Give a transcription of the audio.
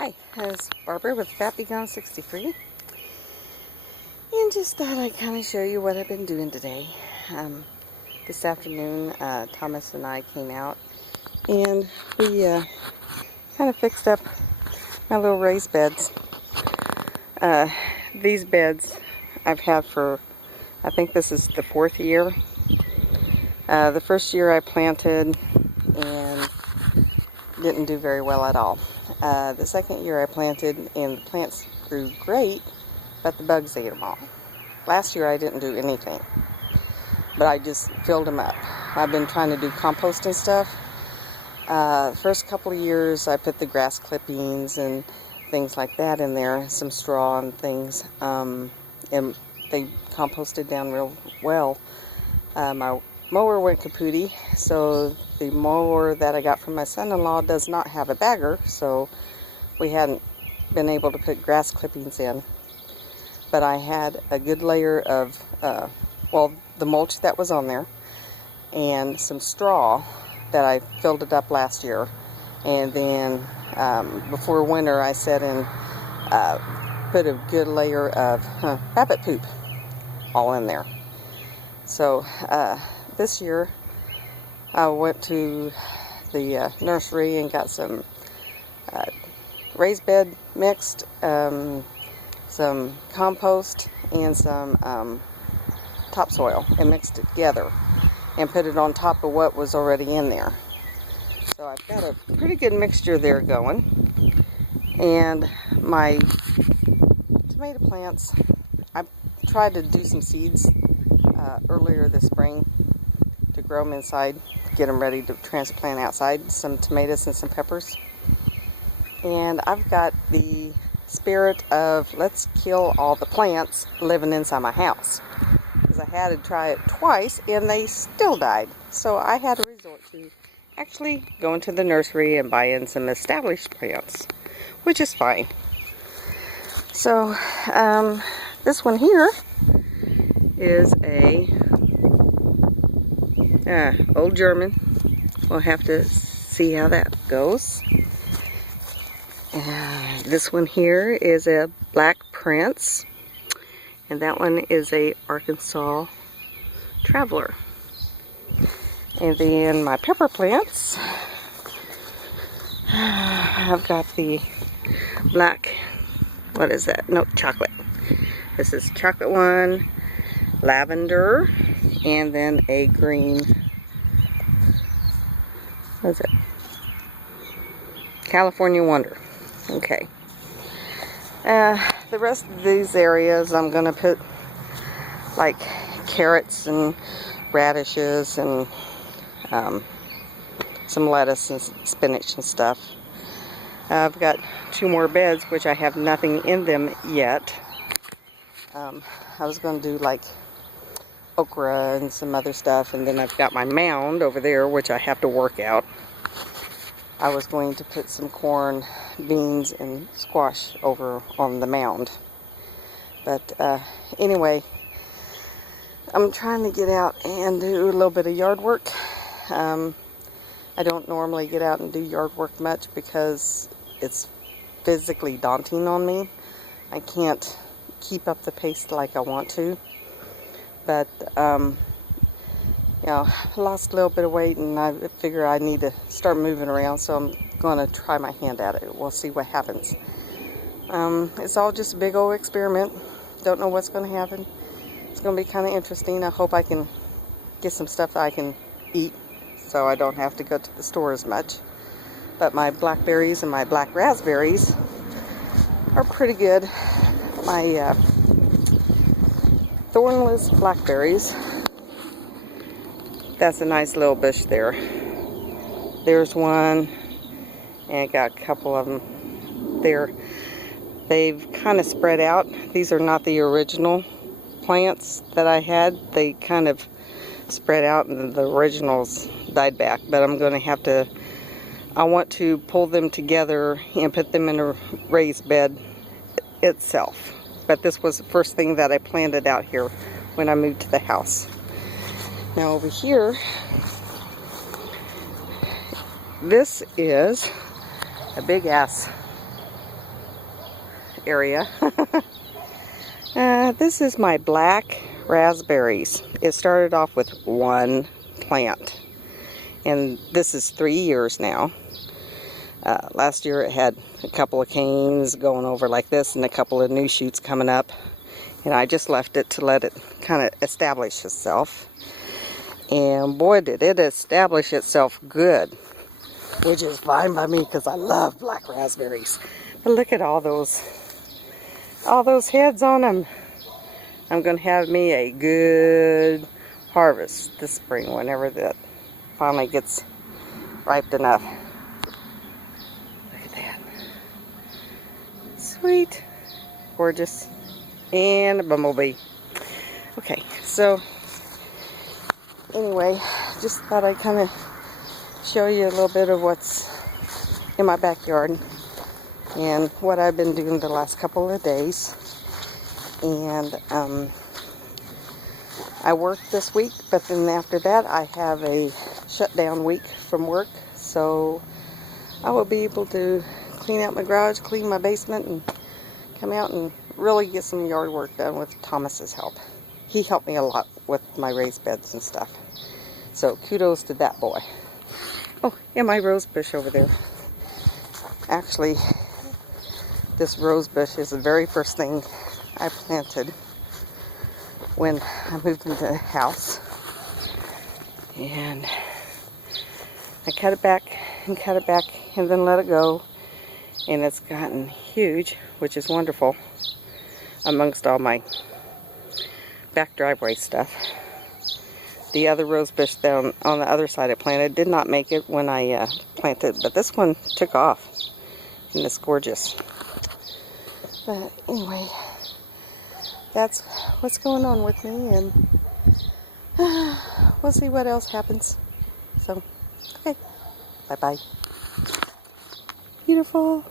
Hi, it's Barbara with Fat Gone 63, and just thought I'd kind of show you what I've been doing today. This afternoon, Thomas and I came out, and we kind of fixed up my little raised beds. These beds I've had for, I think this is the 4th year. The first year I planted and didn't do very well at all. The second year I planted and the plants grew great, but the bugs ate them all. Last year I didn't do anything, but I just filled them up. I've been trying to do compost and stuff. The first couple of years I put the grass clippings and things like that in there, some straw and things, and they composted down real well. My mower went kapooty, so the mower that I got from my son-in-law does not have a bagger, so we hadn't been able to put grass clippings in. But I had a good layer of, the mulch that was on there, and some straw that I filled it up last year. And then before winter I set in, put a good layer of rabbit poop all in there. So this year I went to the nursery and got some raised bed mixed, some compost and some topsoil, and mixed it together and put it on top of what was already in there. So I've got a pretty good mixture there going. And my tomato plants, I tried to do some seeds earlier this spring to grow them inside, get them ready to transplant outside, some tomatoes and some peppers. And I've got the spirit of let's kill all the plants living inside my house, because I had to try it twice and they still died. So I had to resort to actually going to the nursery and buying some established plants, which is fine. So this one here is a old German. We'll have to see how that goes. This one here is a Black Prince, and that one is a Arkansas Traveler. And then my pepper plants, I've got the black, what is that? No, chocolate. This is chocolate one, lavender, and then a green, what is it? California Wonder. Okay. The rest of these areas I'm going to put like carrots and radishes and some lettuce and spinach and stuff. I've got 2 more beds which I have nothing in them yet. I was going to do like okra and some other stuff, and then I've got my mound over there which I have to work out. I was going to put some corn, beans, and squash over on the mound. But anyway, I'm trying to get out and do a little bit of yard work. I don't normally get out and do yard work much because it's physically daunting on me. I can't keep up the pace like I want to. But you know, I lost a little bit of weight and I figure I need to start moving around, so I'm going to try my hand at it. We'll see what happens. It's all just a big old experiment. Don't know what's going to happen. It's going to be kind of interesting. I hope I can get some stuff that I can eat so I don't have to go to the store as much. But my blackberries and my black raspberries are pretty good. My thornless blackberries, that's a nice little bush there. There's one, and got a couple of them there. They've kind of spread out. These are not the original plants that I had. They kind of spread out and the originals died back. But I'm going to have to, I want to pull them together and put them in a raised bed itself. But this was the first thing that I planted out here when I moved to the house. Now over here, this is a big ass area. This is my black raspberries. It started off with one plant, and this is 3 years now. Last year it had a couple of canes going over like this and a couple of new shoots coming up, and I just left it to let it kind of establish itself. And boy, did it establish itself good, which is fine by me because I love black raspberries. But look at all those heads on them. I'm going to have me a good harvest this spring whenever that finally gets ripe enough. Look at that. Sweet. Gorgeous. And a bumblebee. Okay, so anyway, just thought I'd kind of show you a little bit of what's in my backyard and what I've been doing the last couple of days. And I worked this week, but then after that I have a shutdown week from work, so I will be able to clean out my garage, clean my basement, and come out and really get some yard work done with Thomas's help. He helped me a lot with my raised beds and stuff, so kudos to that boy. Oh, and my rose bush over there. Actually, this rose bush is the very first thing I planted when I moved into the house. And I cut it back and cut it back and then let it go. And it's gotten huge, which is wonderful, amongst all my back driveway stuff. The other rose bush down on the other side I planted did not make it when I planted, but this one took off, and it's gorgeous. But anyway, that's what's going on with me, and we'll see what else happens. So, okay, bye-bye. Beautiful.